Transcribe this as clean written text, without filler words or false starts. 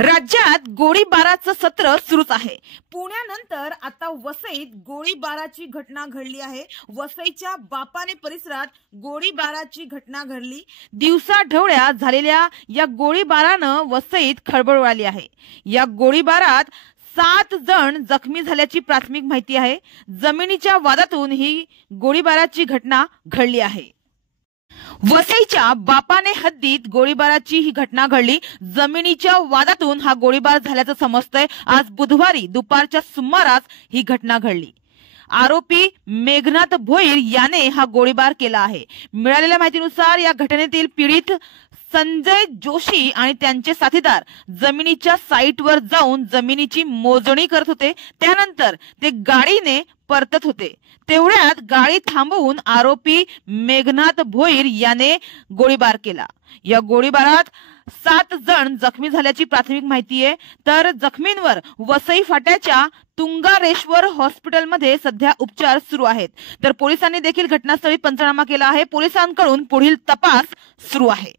राज्यात गोळीबाराचं सत्र सुरूच आहे। पुण्यानंतर आता वसईत गोळीबाराची घटना घडली आहे। वसईच्या बापाने परिसरात गोळीबाराची घटना घडली। दिवसाढवळ्या झालेल्या या गोळीबारानं वसईत खळबळ उडाली आहे। या गोळीबारात 7 जण जखमी झाल्याची प्राथमिक माहिती आहे। जमिनीच्या वादातून ही गोळीबाराची घटना घडली आहे। वसईच्या बापाने हद्दीत गोळीबाराची ही घटना घडली। जमिनीच्या वादातून हा गोळीबार झाल्याचं समजतंय। आज बुधवारी दुपारच्या सुमारास ही घटना घडली। आरोपी मेघनाथ भोईर याने हा गोळीबार केला आहे। मिळालेल्या माहितीनुसार या घटनेतील पीडित संजय जोशी आणि त्यांचे साथीदार जमिनीच्या साईटवर जाऊन जमिनीची मोजणी करत होते। त्यानंतर ते गाडीने परतत होते। तेवढ्यात गाडी थांबवून आरोपी मेघनाथ भोईर याने गोळीबार केला। या गोळीबारात 7 जण जखमी झाल्याची प्राथमिक माहिती आहे। तर जखमींवर वसई फाट्याच्या तुंगारेश्वर हॉस्पिटलमध्ये सध्या उपचार सुरू आहेत। तर पोलिसांनी देखील घटनास्थळी पंचनामा केला आहे। पोलिसांकडून पुढील तपास सुरू आहे।